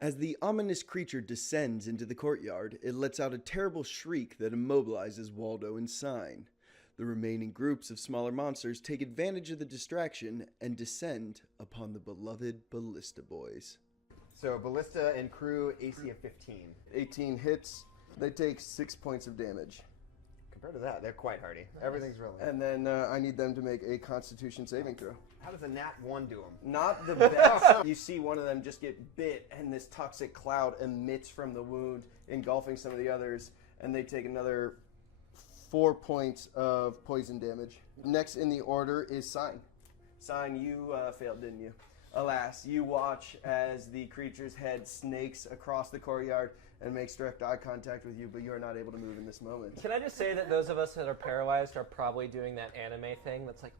As the ominous creature descends into the courtyard, it lets out a terrible shriek that immobilizes Waldo and Sign. The remaining groups of smaller monsters take advantage of the distraction and descend upon the beloved Ballista Boys. So Ballista and crew AC of 15. 18 hits, they take 6 points of damage. Compared to that, they're quite hardy. Everything's really. And then I need them to make a Constitution saving throw. How does a nat 1 do them? Not the best. You see one of them just get bit, and this toxic cloud emits from the wound, engulfing some of the others, and they take another 4 points of poison damage. Next in the order is Sign. Sign, you failed, didn't you? Alas, you watch as the creature's head snakes across the courtyard and makes direct eye contact with you, but you are not able to move in this moment. Can I just say that those of us that are paralyzed are probably doing that anime thing that's like,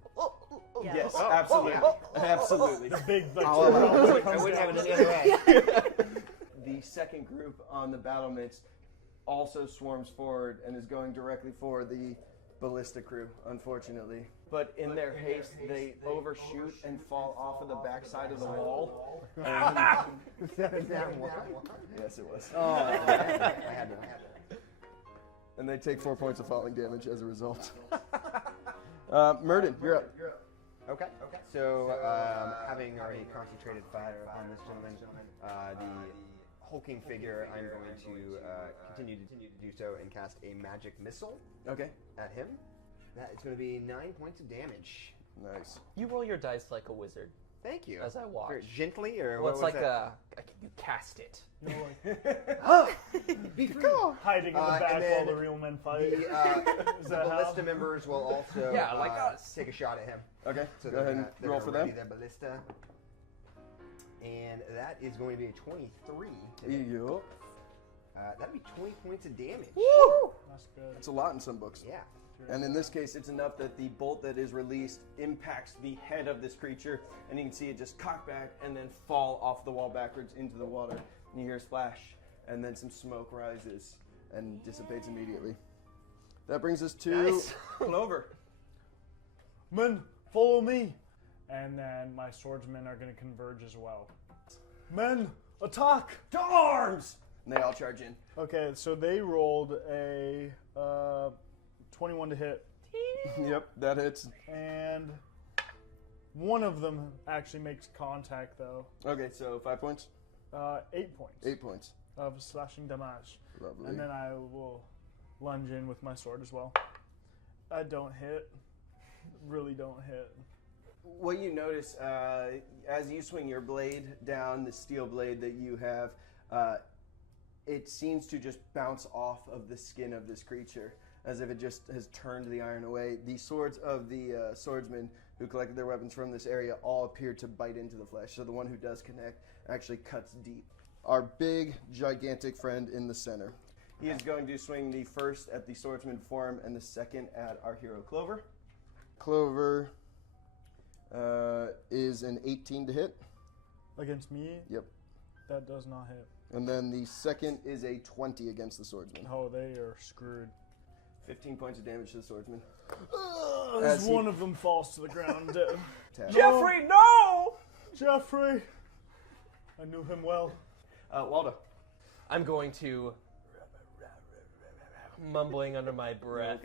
Yes, absolutely. Absolutely. The big I wouldn't have it any other way. The second group on the battlements also swarms forward and is going directly for the Ballista crew, unfortunately. But in their haste, they overshoot and fall off of the backside of the wall. Yes, it was. Oh, I had to. and they take 4 points of falling damage as a result. Murden, you're up. Okay. So, having already concentrated fire on this gentleman, the hulking figure, I'm going to continue to do so and cast a magic missile Okay. at him. That is going to be 9 points of damage. Nice. you roll your dice like a wizard Thank you. as I watch. Very gently, or Well, what it's was like that? you cast it. Be free. hiding in the and back while then the real men fight. The Is the that how? ballista members will also Yeah, like us. take a shot at him. Okay, So go ahead and they're roll gonna for ready them. their ballista. And that is going to be a 23. Yup. That'd be 20 points of damage. That's good. That's a lot in some books. Yeah. And in this case, it's enough that the bolt that is released impacts the head of this creature, and you can see it just cock back and then fall off the wall backwards into the water. And you hear a splash, and then some smoke rises and dissipates immediately. That brings us to Nice. Clover. Men, follow me. And then my swordsmen are going to converge as well. Men, attack! To arms! And they all charge in. Okay, so they rolled a 21 to hit, Yep, that hits. and one of them actually makes contact, though. Okay, so 5 points. 8 points 8 points. of slashing damage. Lovely. And then I will lunge in with my sword as well. I don't hit. Really don't hit. What you notice as you swing your blade down, the steel blade that you have, it seems to just bounce off of the skin of this creature, as if it just has turned the iron away. The swords of the swordsmen who collected their weapons from this area all appear to bite into the flesh, so the one who does connect actually cuts deep. Our big, gigantic friend in the center. He is going to swing the first at the swordsman form and the second at our hero Clover. Clover is an 18 to hit. Against me? Yep. That does not hit. And then the second is a 20 against the swordsman. Oh, they are screwed. 15 points of damage to the swordsman. As As he- one of them falls to the ground dead. Tap. Jeffrey, no! Jeffrey! I knew him well. Waldo. I'm going to, mumbling under my breath,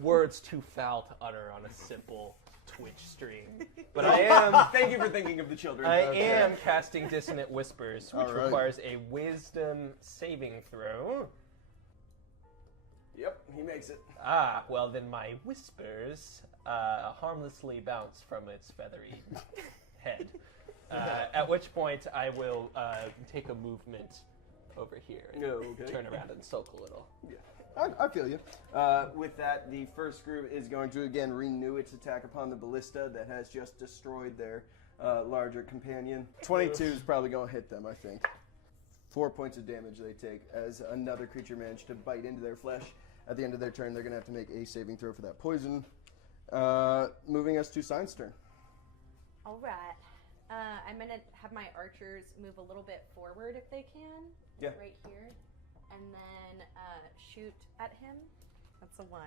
words too foul to utter on a simple Twitch stream. But I am Thank you for thinking of the children. I Okay. am casting Dissonant Whispers, which All right. requires a Wisdom saving throw. Yep, he makes it. Ah, well then my whispers harmlessly bounce from its feathery head. At which point I will take a movement over here and Okay. turn around and sulk a little. Yeah. I feel you. With that, the first group is going to again renew its attack upon the ballista that has just destroyed their larger companion. 22 is probably going to hit them, I think. 4 points of damage they take as another creature managed to bite into their flesh. At the end of their turn, they're going to have to make a saving throw for that poison. Moving us to Sign's turn. All right. I'm going to have my archers move a little bit forward if they can. Yeah. Right here. And then shoot at him. That's a 1.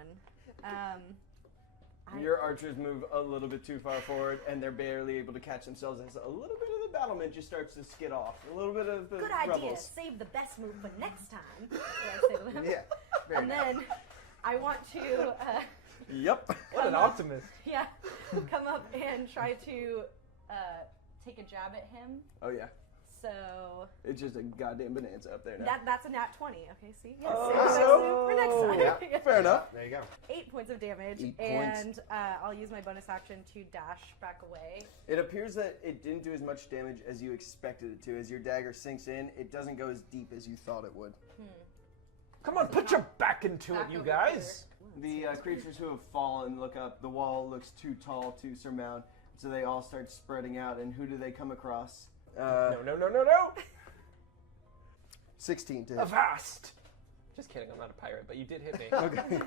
Your archers move a little bit too far forward, and they're barely able to catch themselves as a little bit of the battlement just starts to skid off. A little bit of the Good idea. rebels. Save the best move for next time. That's what I say to them. Yeah. Very And nice. then I want to, Yep. What an optimist. come up and try to take a jab at him. Oh yeah. So It's just a goddamn bonanza up there now. that's a nat 20. Okay, see? Yes. Oh. save the best move for next time. Yeah. Fair enough. There you go. 8 points of damage, 8 points. and I'll use my bonus action to dash back away. It appears that it didn't do as much damage as you expected it to. As your dagger sinks in, it doesn't go as deep as you thought it would. Come on, put your back into it, Back you over guys. The creatures who have fallen look up. The wall looks too tall to surmount, so they all start spreading out. And who do they come across? No. 16 to hit. Avast! Just kidding, I'm not a pirate, but you did hit me. Okay.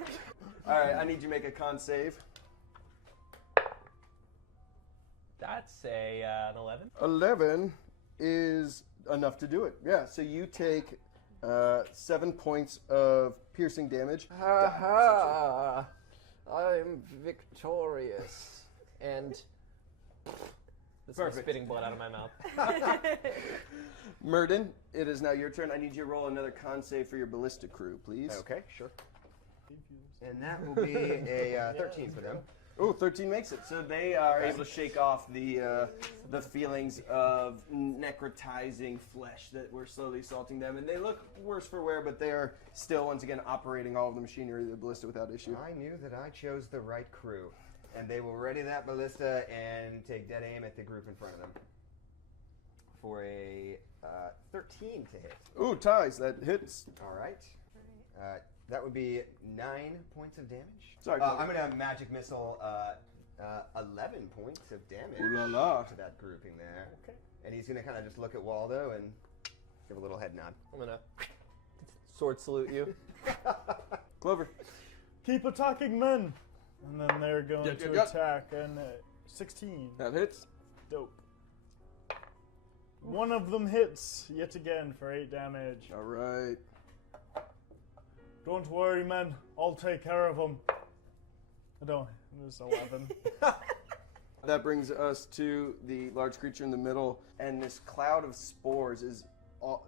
All right, I need you to make a con save. That's an 11. 11 is enough to do it. Yeah, so you take 7 points of piercing damage. Ha ha! I'm victorious. And this is Perfect. spitting blood out of my mouth. Murden, it is now your turn. I need you to roll another con save for your ballista crew, please. Okay, sure. And that will be a 13 for them. Oh, 13 makes it. So they are able to shake off the feelings of necrotizing flesh that were slowly assaulting them. And they look worse for wear, but they are still, once again, operating all of the machinery of the ballista without issue. I knew that I chose the right crew. And they will ready that ballista and take dead aim at the group in front of them. For a 13 to hit. Ooh, ties. That hits. All right. That would be 9 points of damage. Sorry, I'm going to magic missile 11 points of damage Ooh la la. to that grouping there. Okay. And he's going to kind of just look at Waldo and give a little head nod. I'm gonna sword salute you. Clover. Keep attacking, men. And then they're going Yep, to yep, yep. attack. And 16. That hits. Dope. One of them hits yet again for 8 damage. All right. Don't worry, men. I'll take care of them. I don't. It was 11. That brings us to the large creature in the middle, and this cloud of spores is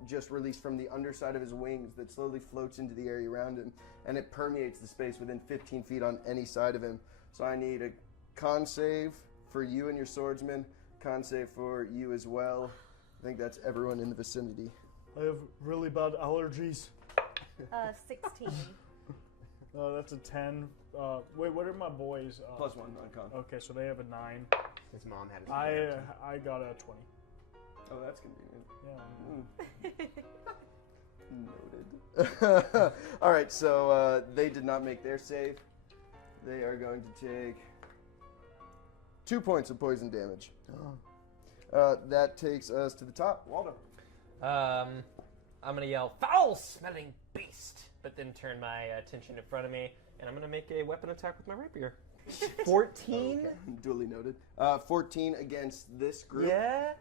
just released from the underside of his wings that slowly floats into the area around him, and it permeates the space within 15 feet on any side of him. So I need a con save for you and your swordsman, con save for you as well. I think that's everyone in the vicinity. I have really bad allergies. 16. That's a 10. Wait, what are my boys? +1 on con. Okay, so they have a 9. His mom had his I got a 20. Oh, that's convenient. Yeah. Noted. All right, so they did not make their save. They are going to take 2 points of poison damage. That takes us to the top. Waldo. I'm gonna yell, foul-smelling beast! But then turn my attention in front of me, and I'm gonna make a weapon attack with my rapier. 14? Duly noted. 14 against this group. Yeah?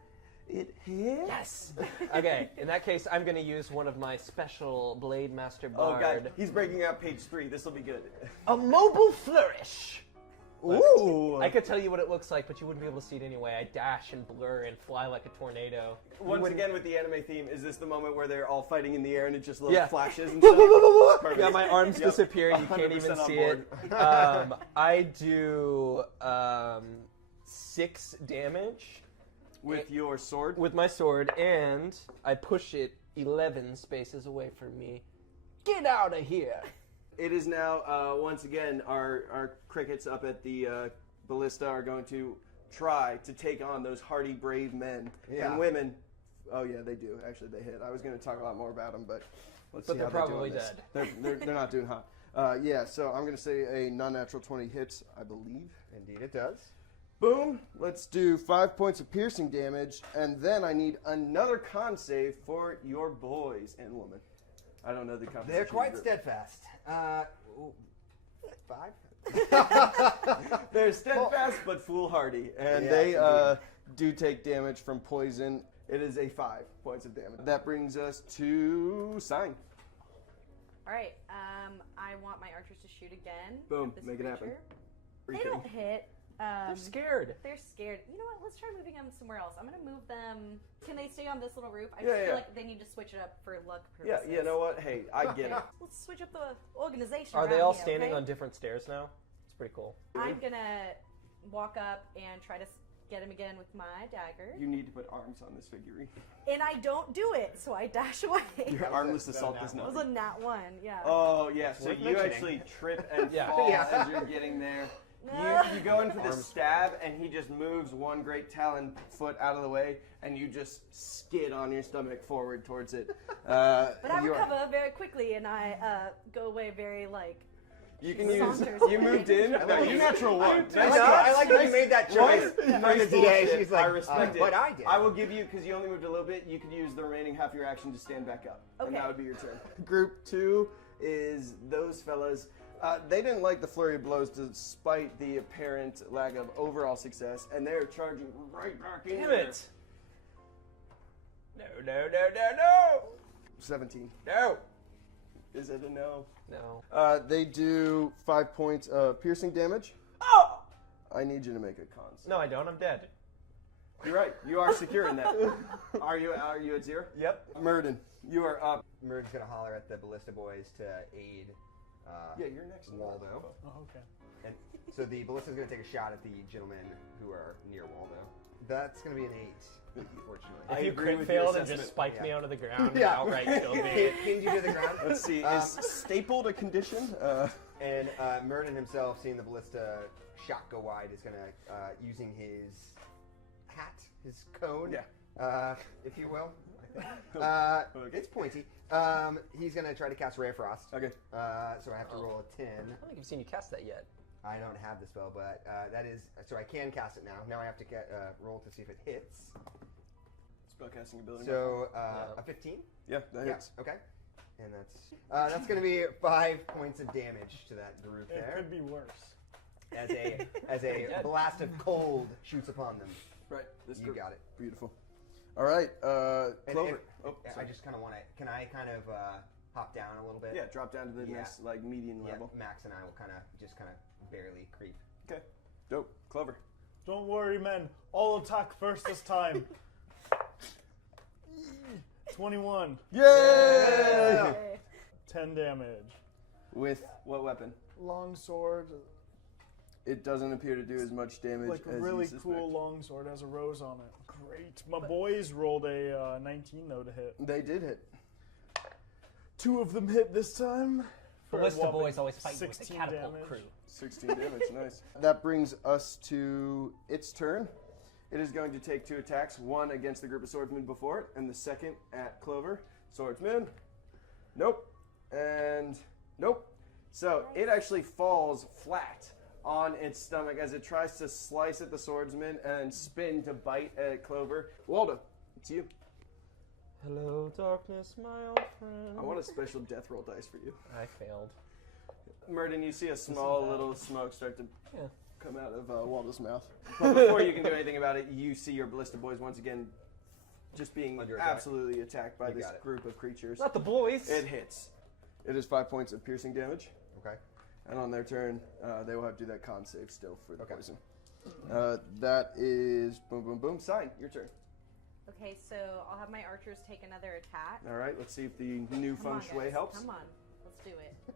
It hits. Yes! Okay, in that case, I'm gonna use one of my special Blade Master Oh, Bard. God. He's breaking out page 3. This will be good. A mobile flourish! Ooh. I could tell you what it looks like, but you wouldn't be able to see it anyway. I dash and blur and fly like a tornado. Once again, with the anime theme, is this the moment where they're all fighting in the air and it just little Yeah. flashes and stuff? Perfect. Yeah, my arms Yep. disappear and you can't 100% even on see board. it. I do 6 damage With your sword? with my sword, and I push it 11 spaces away from me. Get out of here! It is now, once again, our crickets up at the ballista are going to try to take on those hardy, brave men Yeah. and women. Oh, yeah, they do. Actually, they hit. I was going to talk a lot more about them, but let's But see they're how they do on probably this. dead. They're not doing hot. Yeah, so I'm going to say a non-natural 20 hits, I believe. Indeed it does. Boom. Let's do 5 points of piercing damage, and then I need another con save for your boys and woman. I don't know the composition. They're of the quite group. steadfast. 5? They're steadfast but foolhardy, and Yes, they indeed. do take damage from poison. It is a 5 points of damage. That brings us to Sign. All right. I want my archers to shoot again. Boom, at this make it happen. creature. They don't hit. They're scared. They're scared. You know what? Let's try moving them somewhere else. I'm gonna move them. Can they stay on this little roof? I just feel like they need to switch it up for luck Yeah, purposes. you know what? Hey, I get it. Let's switch up the organization. Are they around all here, standing okay? on different stairs now? It's pretty cool. I'm gonna walk up and try to get him again with my dagger. You need to put arms on this figurine. And I don't do it, so I dash away. Your armless assault does That was not. a nat 1, yeah. Oh, yeah, so worth you mentioning. actually trip and Yeah. fall Yeah. as you're getting there. You go in for the stab, and he just moves one great talon foot out of the way, and you just skid on your stomach forward towards it. But I recover very quickly, and I go away very, You can use. Saunters You away. moved in. No, you natural one. I like that you made that choice. Nice the DA, bullshit. she's like, I respect it. but I did. I will give you, because you only moved a little bit, you could use the remaining half of your action to stand back up. And Okay. that would be your turn. Group 2 is those fellas. They didn't like the flurry of blows despite the apparent lack of overall success, and they're charging right back in. Damn it! No! 17. No! Is it a no? No. They do 5 points of piercing damage. Oh! I need you to make a con save. No, I don't. I'm dead. You're right. You are secure in that. Are you at 0? Yep. Murden, you are up. Murd's gonna holler at the Ballista Boys to aid Yeah, you're next. Waldo. Oh, okay. And so the Ballista's gonna take a shot at the gentlemen who are near Waldo. That's gonna be an 8, unfortunately. I If you agree crit with your failed and just assessment. spiked me onto the ground Yeah. and outright killed me. Pinned you to the ground. Let's see. Is stapled a condition? And Murden himself, seeing the Ballista shot go wide, is gonna, using his hat, his cone, if you will. It's pointy. He's gonna try to cast Ray of Frost. Okay. So I have to roll a 10. I don't think I've seen you cast that yet. I don't have the spell, but that is so I can cast it now. Now I have to roll to see if it hits. Spellcasting ability. So a 15. Yeah, that hits. Okay. And that's going to be 5 points of damage to that group It there, could be worse. as a blast of cold shoots upon them. Right. This You group. got it. Beautiful. All right. And Clover. I just kind of want to. Can I kind of hop down a little bit? Yeah, drop down to the Yeah. next median Yeah, level. Max and I will kind of barely creep. Okay. Dope. Clover. Don't worry, men. I'll attack first this time. 21. Yay! Okay. 10 damage. With what weapon? Long sword, It doesn't appear to do as much damage like a as really you suspect. cool long sword, has a rose on it. Great. My boys rolled a 19 though to hit. They did hit. 2 of them hit this time. For a Ballista whopping boys always fight with the 16 catapult damage. crew. 16 damage. Nice. That brings us to its turn. It is going to take 2 attacks, one against the group of swordsmen before it, and the second at Clover. Swordsman. Nope. And nope. So it actually falls flat on its stomach as it tries to slice at the swordsman and spin to bite at Clover. Waldo, it's you. Hello, darkness, my old friend. I want a special death roll dice for you. I failed. Murden, you see a small little smoke start to Yeah. come out of Waldo's mouth. But before you can do anything about it, you see your Ballista Boys once again just being Under attack. absolutely attacked by You this got it. group of creatures. Not the boys. It hits. It is 5 points of piercing damage. Okay. And on their turn, they will have to do that con save still for the Okay. poison. That is boom, boom, boom. Sign, your turn. Okay, so I'll have my archers take another attack. All right, let's see if the new Come feng on, shui guys. helps. Come on, let's do it.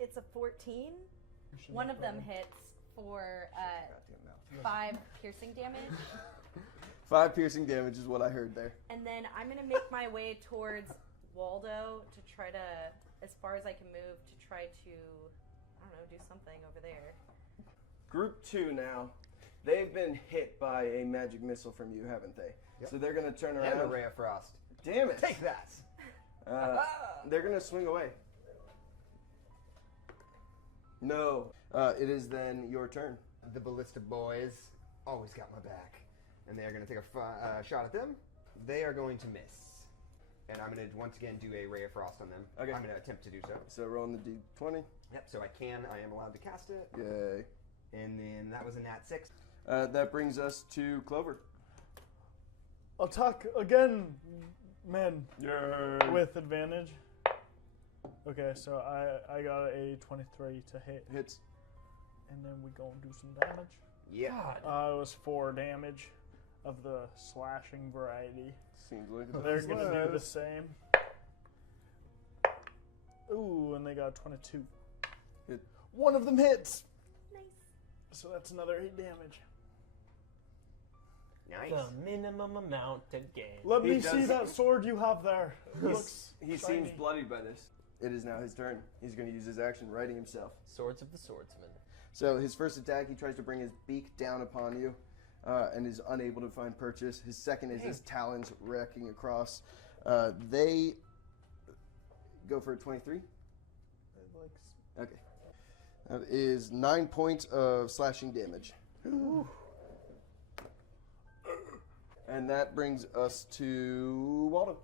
It's a 14. One of them hits for 5 piercing damage. 5 piercing damage is what I heard there. And then I'm going to make my way towards Waldo to try to, as far as I can move, to try to, I don't know, do something over there. Group 2 now. They've been hit by a magic missile from you, haven't they? Yep. So they're going to turn And around. a Ray of Frost. Damn it. Take that. They're going to swing away. No. It is then your turn. The Ballista Boys always got my back. And they're going to take a shot at them. They are going to miss. And I'm going to once again do a Ray of Frost on them. Okay. I'm going to attempt to do so. So rolling the d20. Yep, so I am allowed to cast it. Yay. And then that was a nat 6. That brings us to Clover. Attack again, men. Yay. With advantage. Okay, so I got a 23 to hit. Hits. And then we go and do some damage. Yeah. God. It was 4 damage of the slashing variety. Seems like They're going to do the same. Ooh, and they got 22. Hit. One of them hits. Nice. So that's another 8 damage. Nice. The minimum amount to gain. Let He me see does- that sword you have there. It looks He shiny. seems bloodied by this. It is now his turn. He's going to use his action, righting himself. Swords of the Swordsman. So his first attack, he tries to bring his beak down upon you and is unable to find purchase. His second is his talons racking across. They go for a 23. Okay. That is 9 points of slashing damage. And that brings us to Waldo.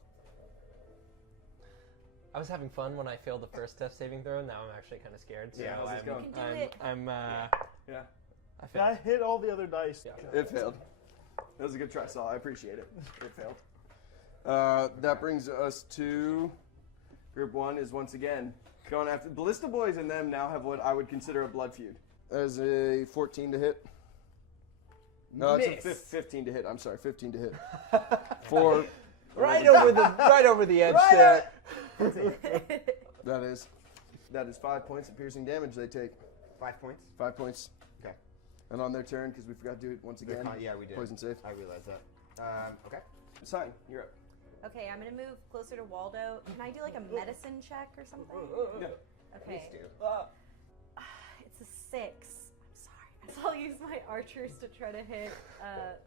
I was having fun when I failed the first death saving throw. Now I'm actually kind of scared. So Yeah, how's this going? You can do it. Yeah. I Yeah, I failed. hit all the other dice. Yeah. It failed. That was a good try, Saul. I appreciate it. It failed. That brings us to Group 1 is once again going after... Ballista Boys and them now have what I would consider a blood feud. As a 14 to hit. No, it's a Miss. 15 to hit. I'm sorry, 15 to hit. For... Right over the edge there. That is 5 points of piercing damage they take. 5 points. 5 points. Okay. And on their turn, because we forgot to do it once again. Yeah, we did. Poison save. I realize that. Okay. Sign, you're up. Okay, I'm gonna move closer to Waldo. Can I do like a medicine check or something? Yeah. Okay. Please do. It's a 6. I'm sorry. So I'll use my archers to try to hit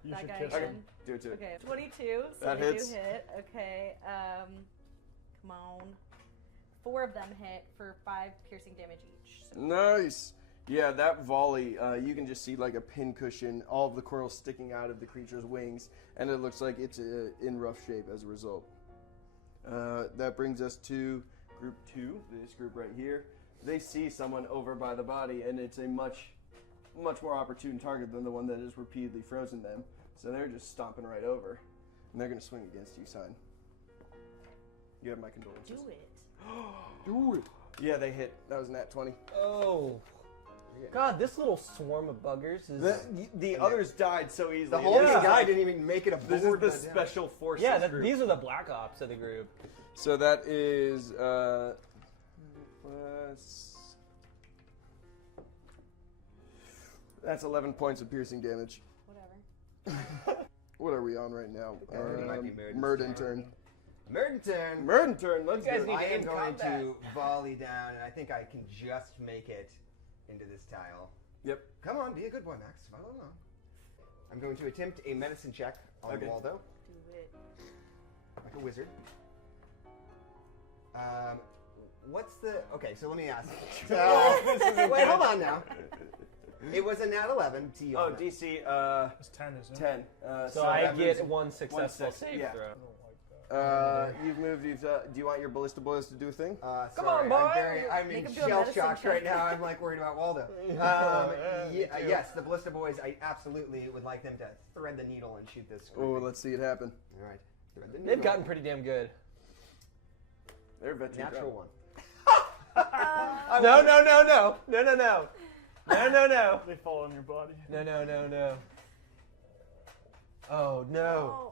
You that should guy kiss again. him. Do it to it. Okay, 22. So That they hits. do hit. Okay. Come on. 4 of them hit for 5 piercing damage each. So Nice. Yeah, that volley, you can just see like a pincushion, all of the coral sticking out of the creature's wings, and it looks like it's in rough shape as a result. That brings us to Group 2, this group right here. They see someone over by the body, and it's a much more opportune target than the one that has repeatedly frozen them. So they're just stomping right over, and they're going to swing against you, Sign. You have my condolences. do it. Do it. Yeah, they hit. That was a nat 20. Oh. God, this little swarm of buggers is... The others died so easily. The whole Yeah. guy didn't even make it a This board. is the special forces Yeah, group. these are the black ops of the group. So that is plus... That's 11 points of piercing damage. Whatever. What are we on right now? it might be Murden turn. Murden. Murden turn, let's You guys go. need- I am in going combat. to volley down, and I think I can just make it into this tile. Yep. Come on, be a good boy, Max. Follow along. I'm going to attempt a medicine check on Okay. Waldo, Do it. like a wizard. What's the... Okay, so let me ask. Wait, hold on now. It was a nat 11 to you. Oh, DC It's 10, isn't it? 10. So I that get moves- one successful success, save yeah. throw. I don't like that. You've moved. Do you want your ballista boys to do a thing? Come Sorry, on, boy. I'm Make in him do a shell medicine shock check. right now. I'm like worried about Waldo. Me too. Yes, the Ballista Boys, I absolutely would like them to thread the needle and shoot this. Oh, let's see it happen. All right. Thread the needle. They've gotten pretty damn good. They're veteran. Natural one. No. They fall on your body. No. Oh, no. Oh,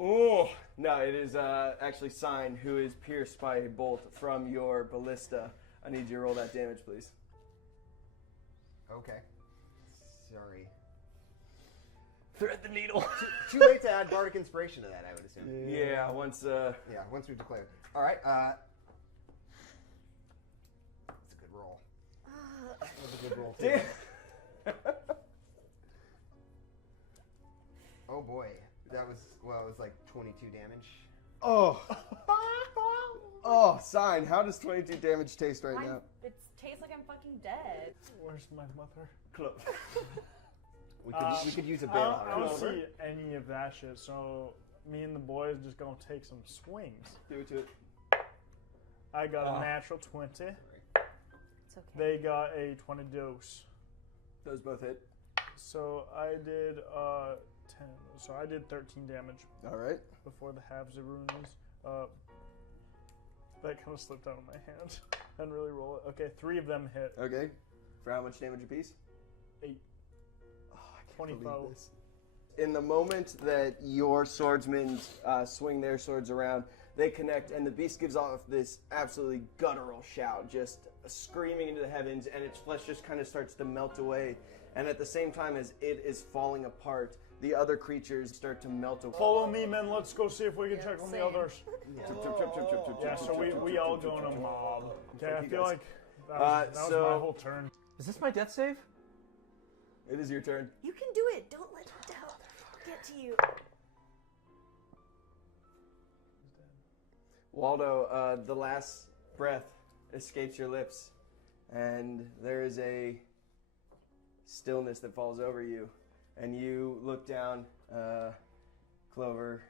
Oh no! It is actually Sign who is pierced by a bolt from your ballista. I need you to roll that damage, please. Okay. Sorry. Thread the needle. Too late to add bardic inspiration to that, I would assume. Yeah, once Yeah, once we've declared. All right. That's a good roll. That was a good roll, too. Oh, boy. That was, well, it was like 22 damage. Oh. Oh, Sign. How does 22 damage taste right now? It tastes like I'm fucking dead. Where's my mother? Close. We could use a I bail. don't Clover. see any of that shit, so me and the boys just gonna take some swings. Do it to it. I got Oh. a natural 20. It's okay. They got a 20 dose. Those both hit. So I did 10. So I did 13 damage All right. before the halves of runes. That kind of slipped out of my hand. And really roll it. Okay, 3 of them hit. Okay. For how much damage apiece? 8. Oh, I can't 20 believe foe. this. In the moment that your swordsmen swing their swords around, they connect, and the beast gives off this absolutely guttural shout, just screaming into the heavens, and its flesh just kind of starts to melt away. And at the same time as it is falling apart, the other creatures start to melt away. Follow me, men. Let's go see if we can check on the same. others. Yeah, so we all go in a mob. Okay, I feel like that was my whole turn. Is this my death save? It is your turn. You can do it. Don't let doubt get to you. Waldo, the last breath escapes your lips, and there is a stillness that falls over you. And you look down, Clover,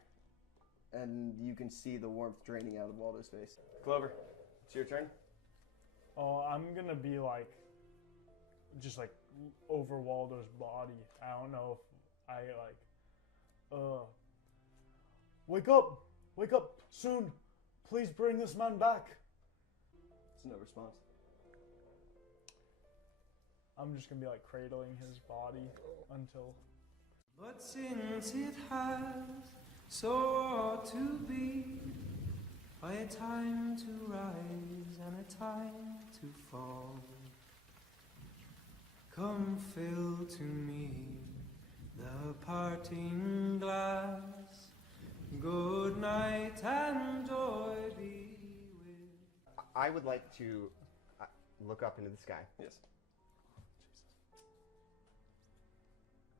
and you can see the warmth draining out of Waldo's face. Clover, it's your turn. Oh, I'm gonna be like, just like over Waldo's body. I don't know if I wake up soon. Please bring this man back. It's no response. I'm just gonna be like cradling his body until. But since it has so ought to be, by a time to rise and a time to fall, come fill to me the parting glass. Good night and joy be with. I would like to look up into the sky. Yes.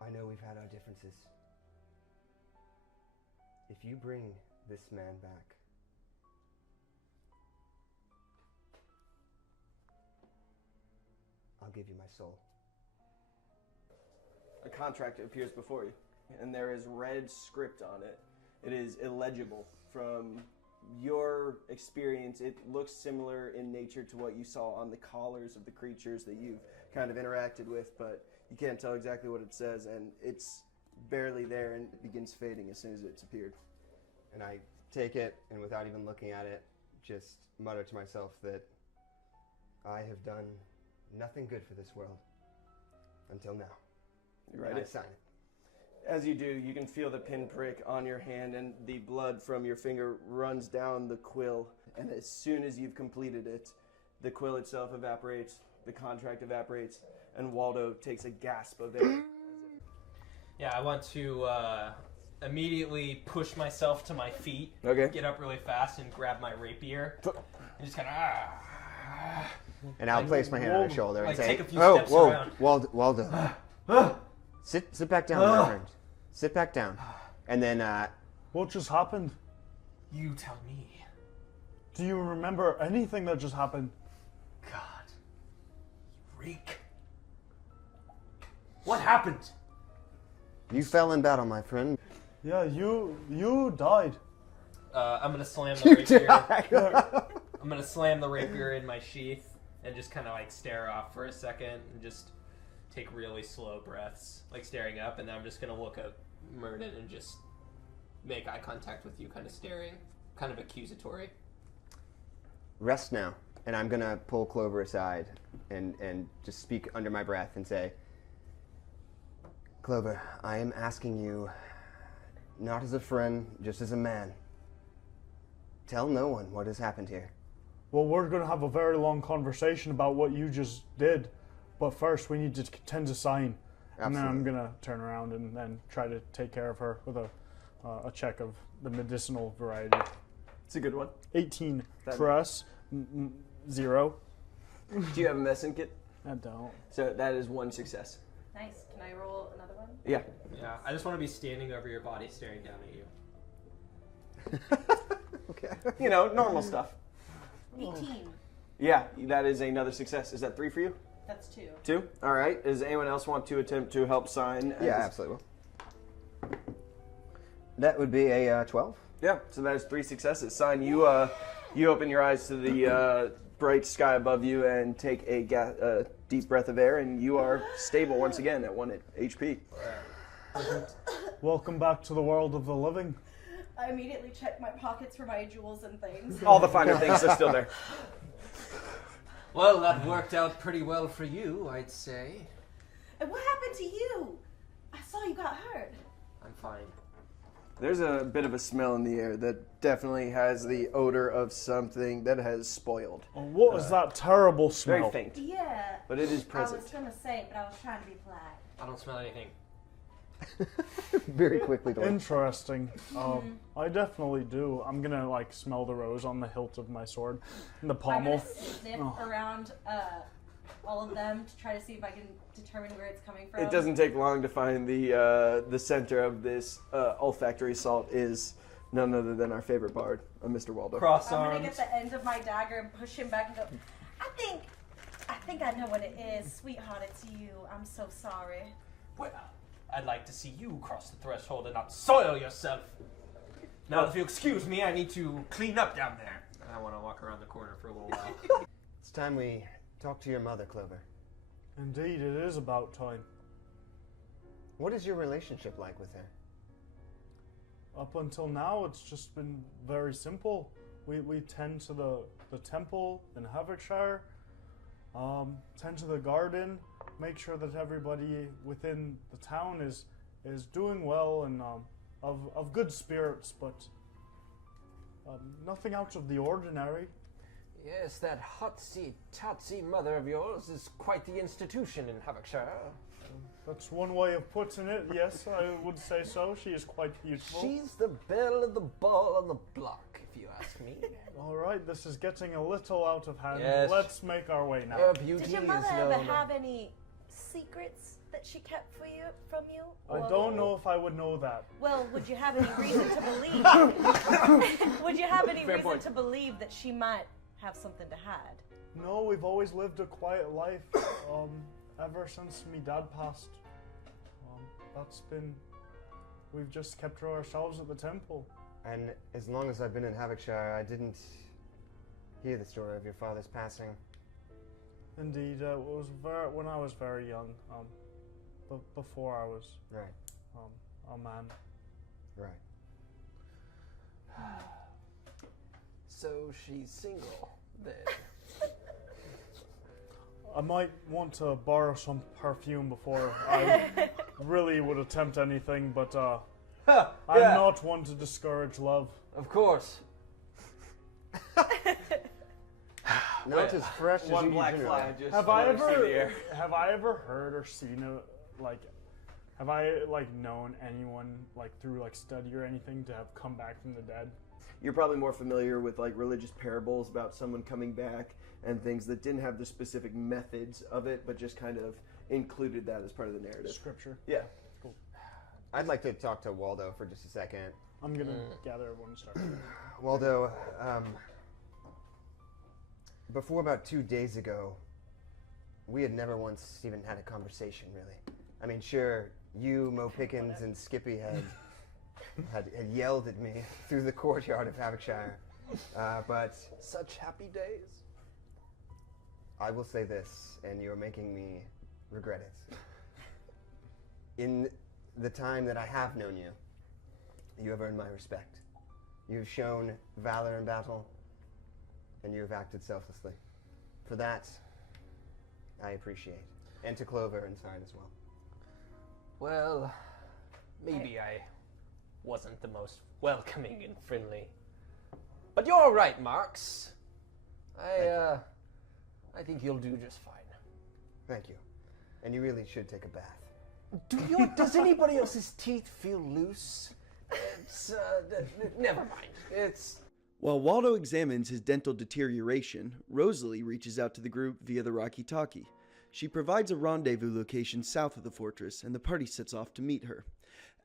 I know we've had our differences. If you bring this man back, I'll give you my soul. A contract appears before you, and there is red script on it. It is illegible. From your experience, it looks similar in nature to what you saw on the collars of the creatures that you've kind of interacted with, but you can't tell exactly what it says, and it's barely there, and it begins fading as soon as it's appeared. And I take it, and without even looking at it, just mutter to myself that I have done nothing good for this world until now. You write And I it. sign it. As you do, you can feel the pinprick on your hand, and the blood from your finger runs down the quill. And as soon as you've completed it, the quill itself evaporates, the contract evaporates, and Waldo takes a gasp of air. Yeah, I want to immediately push myself to my feet, Okay. get up really fast, and grab my rapier, and just kind of And I'll place my hand on his shoulder and like say, take a few "Oh, steps whoa, around." Waldo, sit back down, my friend. Sit back down." And then, What just happened? You tell me. Do you remember anything that just happened? God. Reek. What happened? you fell in battle, my friend. Yeah, you died. I'm gonna slam the rapier. I'm gonna slam the rapier in my sheath and just kind of like stare off for a second and just take really slow breaths, like staring up, and then I'm just gonna look at Murden and just make eye contact with you, kind of staring, kind of accusatory. Rest now. And I'm going to pull Clover aside and just speak under my breath and say, Clover, I am asking you, not as a friend, just as a man, tell no one what has happened here. Well, we're going to have a very long conversation about what you just did, but first we need to tend to sign. And then I'm going to turn around and then try to take care of her with a check of the medicinal variety. It's a good one. 18 That- press, 0. Do you have a medicine kit? I don't. So that is one success. Nice. Can I roll another one? Yeah. Yeah, I just want to be standing over your body, staring down at you. Okay. You know, normal stuff. 18. Yeah, that is another success. Is that 3 for you? That's 2. 2? All right. Does anyone else want to attempt to help sign? Yeah, absolutely will. That would be a 12. Yeah, so that is 3 successes. Sign, you open your eyes to the bright sky above you and take a deep breath of air, and you are stable once again at 1 HP. Welcome back to the world of the living. I immediately check my pockets for my jewels and things. All the finer things are still there. Well, that worked out pretty well for you, I'd say. And what happened to you? I saw you got hurt. I'm fine. There's a bit of a smell in the air that definitely has the odor of something that has spoiled. Oh, what is that terrible smell? Very faint, Yeah. but it is present. I was gonna say it, but I was trying to be polite. I don't smell anything. Very quickly. Interesting. I definitely do. I'm gonna like smell the rose on the hilt of my sword and the I'm pommel. gonna sniff around all of them to try to see if I can determine where it's coming from. It doesn't take long to find the center of this olfactory salt is none other than our favorite bard, Mr. Waldo. Cross I'm arms. gonna get the end of my dagger and push him back and go, I think I know what it is. Sweetheart, it's you. I'm so sorry. Well, I'd like to see you cross the threshold and not soil yourself. Now, if you excuse me, I need to clean up down there. And I want to walk around the corner for a little while. It's time we talk to your mother, Clover. Indeed, it is about time. What is your relationship like with her? Up until now, it's just been very simple. We tend to the temple in Havocshire, tend to the garden, make sure that everybody within the town is doing well and of good spirits, but nothing out of the ordinary. Yes, that hotsy-totsy mother of yours is quite the institution in Havocshire. That's one way of putting it, yes, I would say so. She is quite beautiful. She's the belle of the ball on the block, if you ask me. All right, this is getting a little out of hand. Yes. Let's make our way now. Her beauty Did your is mother ever known. have any secrets that she kept from you? I don't know if I would know that. Well, would you have any reason to believe? Would you have any Fair reason point. to believe that she might have something to hide? No, we've always lived a quiet life. Ever since me dad passed, we've just kept to ourselves at the temple. And as long as I've been in Havocshire, I didn't hear the story of your father's passing. Indeed, it was when I was very young, before I was Right, a man. right. So she's single, then. I might want to borrow some perfume before I really would attempt anything, but I'm not one to discourage love. Of course. Not as fresh as One you black usually fly are. just Have I flies through the air. ever heard or seen have I known anyone through study or anything to have come back from the dead? You're probably more familiar with religious parables about someone coming back and things that didn't have the specific methods of it, but just kind of included that as part of the narrative. Scripture. Yeah. I'd like to talk to Waldo for just a second. I'm gonna gather everyone and start. Waldo, before about 2 days ago, we had never once even had a conversation, really. I mean, sure, you, Mo Pickens, and Skippy had yelled at me through the courtyard of Havocshire, but Such happy days. I will say this, and you're making me regret it. In the time that I have known you, you have earned my respect. You've shown valor in battle, and you have acted selflessly. For that, I appreciate. And to Clover inside as well. Well, maybe I wasn't the most welcoming and friendly. But you're all right, Marks. I think you'll do just fine. Thank you. And you really should take a bath. Does anybody else's teeth feel loose? It's, never mind. It's... While Waldo examines his dental deterioration, Rosalie reaches out to the group via the Rocky Talkie. She provides a rendezvous location south of the fortress, and the party sets off to meet her.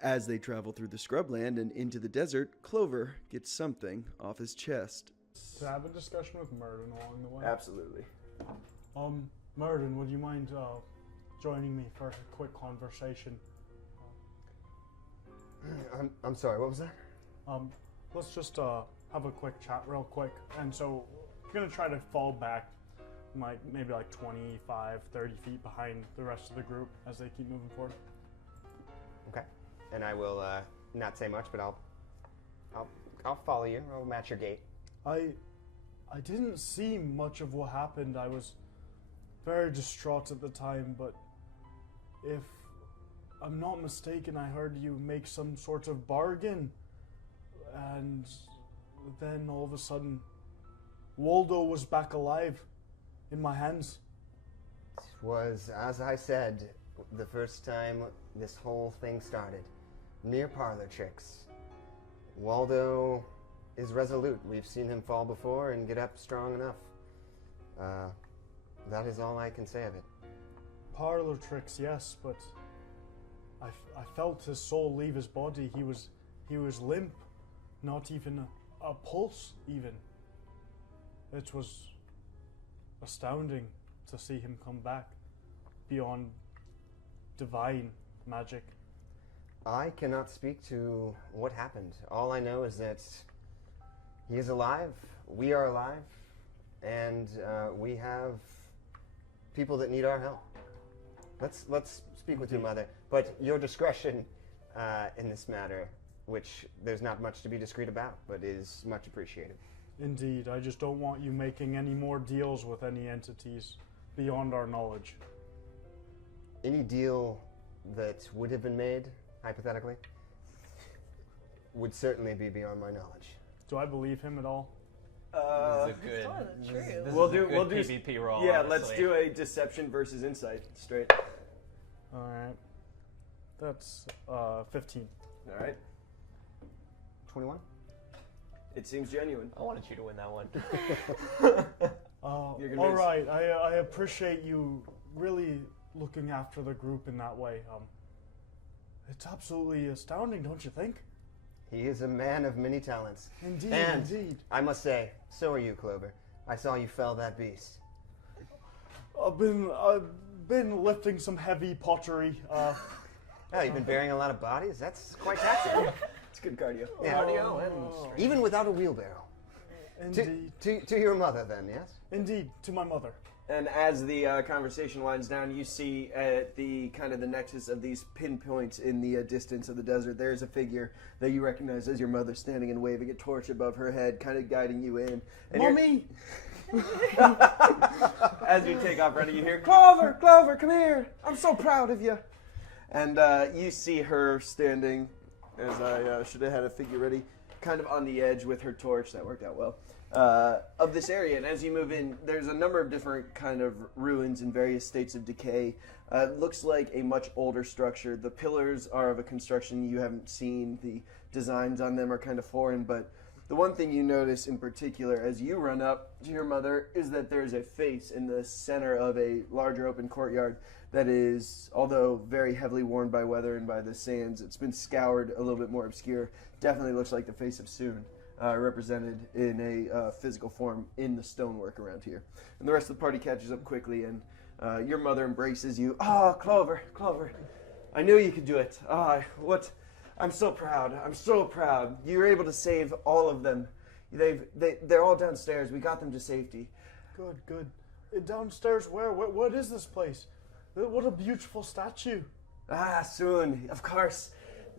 As they travel through the scrubland and into the desert, Clover gets something off his chest. To have a discussion with Murden along the way. Absolutely. Murden, would you mind joining me for a quick conversation? I'm sorry, what was that? Let's just have a quick chat real quick. And so I'm going to try to fall back maybe 25, 30 feet behind the rest of the group as they keep moving forward. Okay. And I will not say much, but I'll I'll follow you. I'll match your gait. I didn't see much of what happened. I was very distraught at the time, but if I'm not mistaken, I heard you make some sort of bargain, and then all of a sudden, Waldo was back alive in my hands. It was, as I said, the first time this whole thing started. Mere parlor tricks. Waldo is resolute. We've seen him fall before and get up strong enough. That is all I can say of it. Parlor tricks, yes, but I felt his soul leave his body. He was limp, not even a pulse even. It was astounding to see him come back beyond divine magic. I cannot speak to what happened. All I know is that he is alive, we are alive, and we have people that need our help. Let's speak with your mother, but your discretion in this matter, which there's not much to be discreet about, but is much appreciated. Indeed, I just don't want you making any more deals with any entities beyond our knowledge. Any deal that would have been made, hypothetically, would certainly be beyond my knowledge. Do I believe him at all? This is a good. telling the truth. This We'll is a do- good we'll do- PvP roll. Yeah, honestly. let's do a deception versus insight straight. Alright. That's 15. All right. 21? It seems genuine. I wanted you to win that one. You're gonna All right, I appreciate you really looking after the group in that way. It's absolutely astounding, don't you think? He is a man of many talents. Indeed, And indeed. I must say, so are you, Clover. I saw you fell that beast. I've been lifting some heavy pottery. Oh, you've been bearing a lot of bodies? That's quite taxing. It's good cardio. Yeah. Cardio and strength. Even without a wheelbarrow. Indeed, To your mother, then, yes? indeed, to my mother. And as the conversation winds down, you see at the kind of the nexus of these pinpoints in the distance of the desert, there's a figure that you recognize as your mother standing and waving a torch above her head, kind of guiding you in. And Mommy! as you take off running, you hear, Clover, Clover, come here. I'm so proud of you. And you see her standing, as I should have had a figure ready, kind of on the edge with her torch. That worked out well. Of this area, and as you move in, there's a number of different kind of ruins in various states of decay. It looks like a much older structure. The pillars are of a construction you haven't seen. The designs on them are kind of foreign, but the one thing you notice in particular as you run up to your mother is that there's a face in the center of a larger open courtyard that is, although very heavily worn by weather and by the sands, it's been scoured, a little bit more obscure. Definitely looks like the face of Soon. Represented in a physical form in the stonework around here. And the rest of the party catches up quickly, and your mother embraces you. Oh, Clover, Clover, I knew you could do it. I'm so proud. I'm so proud. You were able to save all of them. They're all downstairs. We got them to safety. Good, good. Downstairs where? What is this place? What a beautiful statue. Soon, of course.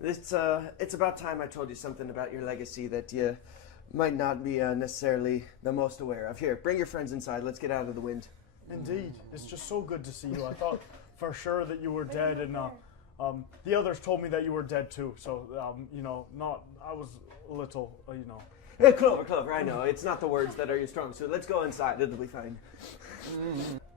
It's about time I told you something about your legacy that you might not be necessarily the most aware of. Here, bring your friends inside. Let's get out of the wind. Indeed. It's just so good to see you. I thought for sure that you were dead, and the others told me that you were dead too. So, I was a little, Hey, Clover, I know. It's not the words that are your strong suit. Let's go inside. It'll be fine.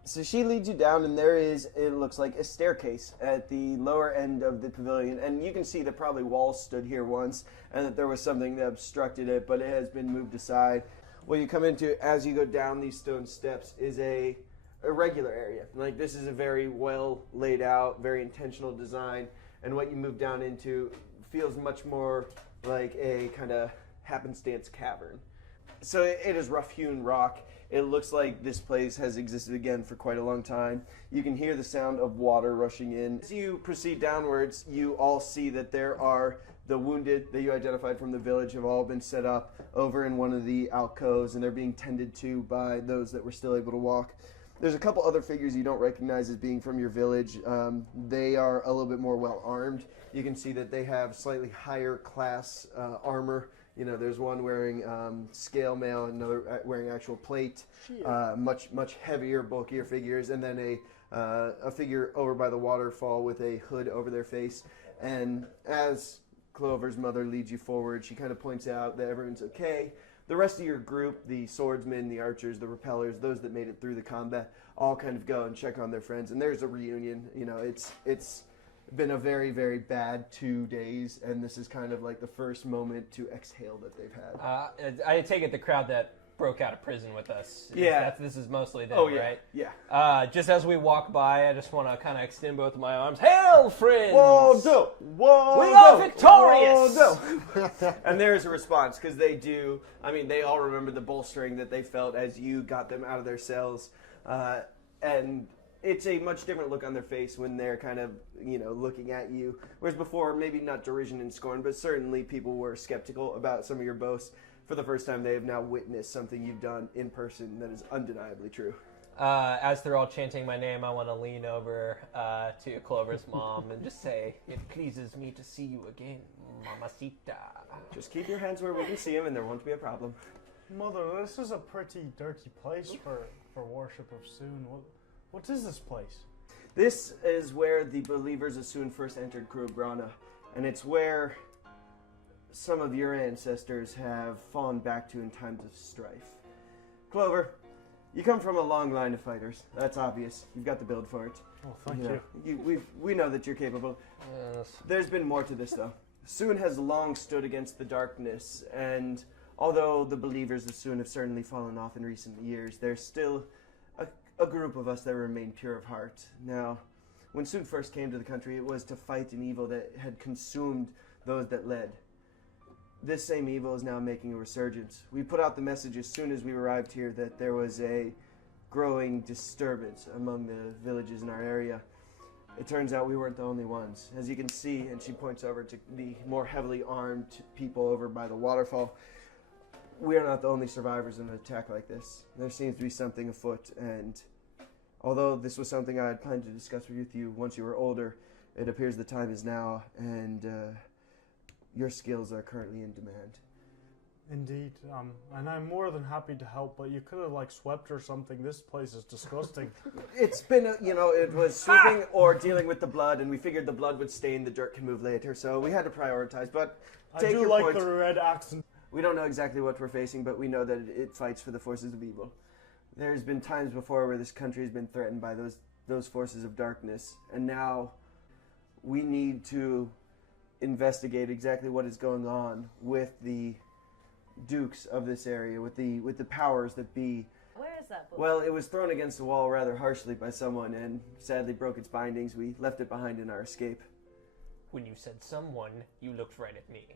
So she leads you down, and there is, it looks like, a staircase at the lower end of the pavilion. And you can see that probably walls stood here once, and that there was something that obstructed it, but it has been moved aside. What you come into as you go down these stone steps is a regular area. Like, this is a very well laid out, very intentional design. And what you move down into feels much more like a kind of happenstance cavern. So it is rough-hewn rock. It looks like this place has existed again for quite a long time. You can hear the sound of water rushing in. As you proceed downwards, you all see that there are the wounded that you identified from the village have all been set up over in one of the alcoves, and they're being tended to by those that were still able to walk. There's a couple other figures you don't recognize as being from your village. They are a little bit more well-armed. You can see that they have slightly higher class armor You know, there's one wearing scale mail, another wearing actual plate, much heavier, bulkier figures, and then a figure over by the waterfall with a hood over their face. And as Clover's mother leads you forward, she kind of points out that everyone's okay. The rest of your group, the swordsmen, the archers, the repellers, those that made it through the combat, all kind of go and check on their friends. And there's a reunion. You know, it's been a very, very bad 2 days, and this is kind of like the first moment to exhale that they've had. I take it the crowd that broke out of prison with us. This is mostly them, right? Yeah. Just as we walk by, I just want to kind of extend both of my arms. Hail, friends! Waldo! Waldo! We are victorious! Waldo! And there's a response, because they all remember the bolstering that they felt as you got them out of their cells. And it's a much different look on their face when they're kind of, looking at you. Whereas before, maybe not derision and scorn, but certainly people were skeptical about some of your boasts. For the first time, they have now witnessed something you've done in person that is undeniably true. As they're all chanting my name, I want to lean over to Clover's mom and just say, "It pleases me to see you again, mamacita." Just keep your hands where we can see them, and there won't be a problem. Mother, this is a pretty dirty place for worship of Soon. What is this place? This is where the believers of Soon first entered Cruib Brana, and it's where some of your ancestors have fallen back to in times of strife. Clover, you come from a long line of fighters. That's obvious. You've got the build for it. Oh, thank you. We know that you're capable. Yes. There's been more to this, though. Soon has long stood against the darkness, and although the believers of Soon have certainly fallen off in recent years, there's still a group of us that remain pure of heart. Now, when Soon first came to the country, it was to fight an evil that had consumed those that led. This same evil is now making a resurgence. We put out the message as soon as we arrived here that there was a growing disturbance among the villages in our area. It turns out we weren't the only ones. As you can see, and she points over to the more heavily armed people over by the waterfall, we are not the only survivors of an attack like this. There seems to be something afoot, and although this was something I had planned to discuss with you once you were older, it appears the time is now, and your skills are currently in demand. Indeed, and I'm more than happy to help, but you could have swept or something. This place is disgusting. It's been, it was sweeping or dealing with the blood, and we figured the blood would stain, the dirt can move later, so we had to prioritize, but I take do your like point. the red accent. We don't know exactly what we're facing, but we know that it fights for the forces of evil. There's been times before where this country has been threatened by those forces of darkness, and now we need to investigate exactly what is going on with the dukes of this area, with the powers that be. Where is that book? Well, it was thrown against the wall rather harshly by someone and sadly broke its bindings. We left it behind in our escape. When you said someone, you looked right at me.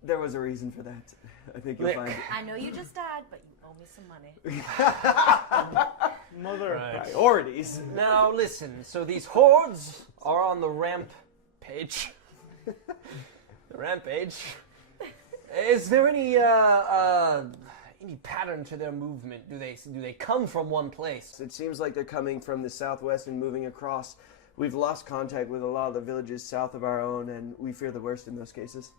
There was a reason for that. I think you'll find it. I know you just died, but you owe me some money. Mother, Priorities. Now listen, so these hordes are on the rampage. The rampage. Is there any pattern to their movement? Do they come from one place? It seems like they're coming from the southwest and moving across. We've lost contact with a lot of the villages south of our own, and we fear the worst in those cases.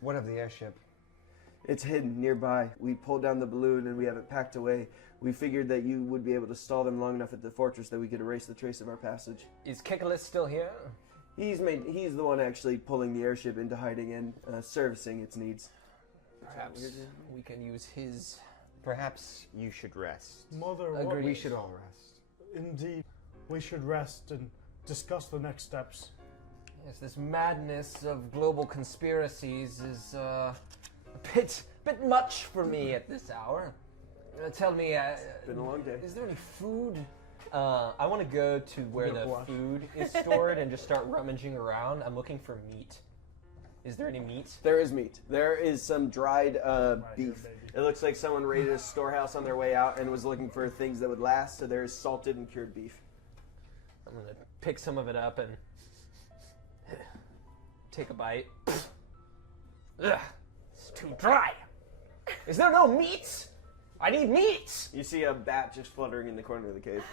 What of the airship? It's hidden nearby. We pulled down the balloon and we have it packed away. We figured that you would be able to stall them long enough at the fortress that we could erase the trace of our passage. Is Kikalis still here? He's the one actually pulling the airship into hiding and servicing its needs. Perhaps we can use his. Perhaps you should rest. Mother, Agreed. We should all rest. Indeed, we should rest and discuss the next steps. Yes, this madness of global conspiracies is a bit much for me at this hour. Tell me, It's been a long day. is there any food? I want to go to where Gonna the blush. food is stored and just start rummaging around. I'm looking for meat. Is there any meat? There is meat. There is some dried here, beef. baby. It looks like someone raided a storehouse on their way out and was looking for things that would last, so there is salted and cured beef. I'm going to pick some of it up and take a bite. Ugh, it's too dry. Is there no meat? I need meat! You see a bat just fluttering in the corner of the cave.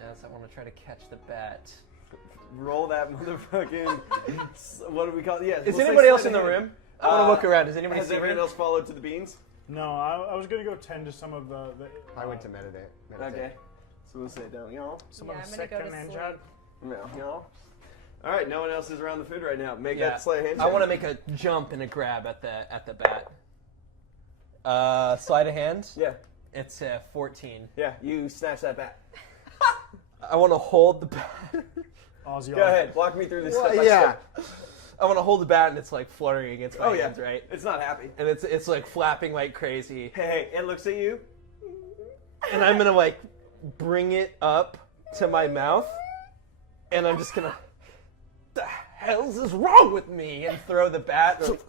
Yes, I want to try to catch the bat. Roll that motherfucking. What do we call it? Yeah. Is we'll say anybody else sleight in of the hand. room? I want to look around. Does anybody Has see everyone me? else followed to the beans? No, I was gonna go tend to some of the I went to meditate. Okay. So we'll say down, y'all. some Yeah, of I'm the gonna go second to and sleep. Chad. Y'all. All right, no one else is around the food right now. Make Yeah. that sleight of hand I check. want to make a jump and a grab at the bat. Sleight of hand. Yeah, It's 14. yeah. You snatch that bat. I want to hold the bat. Ozzy, Go ahead, walk me through this. Well, step by yeah. step. I want to hold the bat and it's like fluttering against my Oh yeah. hands, right? It's not happy. And it's like flapping like crazy. Hey, it looks at you. And I'm gonna like bring it up to my mouth, and I'm just gonna, the hell is wrong with me? And throw the bat. And, like,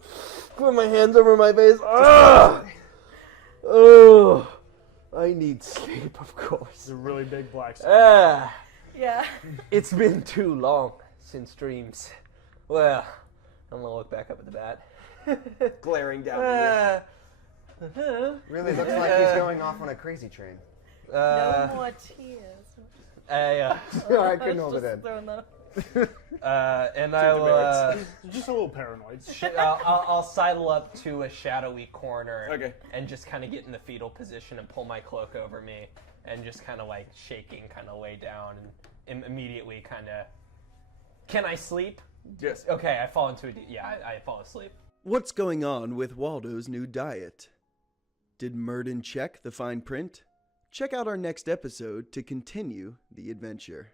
put my hands over my face. Oh, I need sleep, of course. The really big black. Yeah. It's been too long since dreams. Well, I'm gonna look back up at the bat. Glaring down at Really looks like he's going off on a crazy train. No more tears. I couldn't hold it in. And I will. Just a little paranoid. I'll sidle up to a shadowy corner Okay. and just kind of get in the fetal position and pull my cloak over me and just kind of like shaking, kind of lay down and immediately kind of. Can I sleep? Yes. Okay, I fall into I fall asleep. What's going on with Waldo's new diet? Did Murden check the fine print? Check out our next episode to continue the adventure.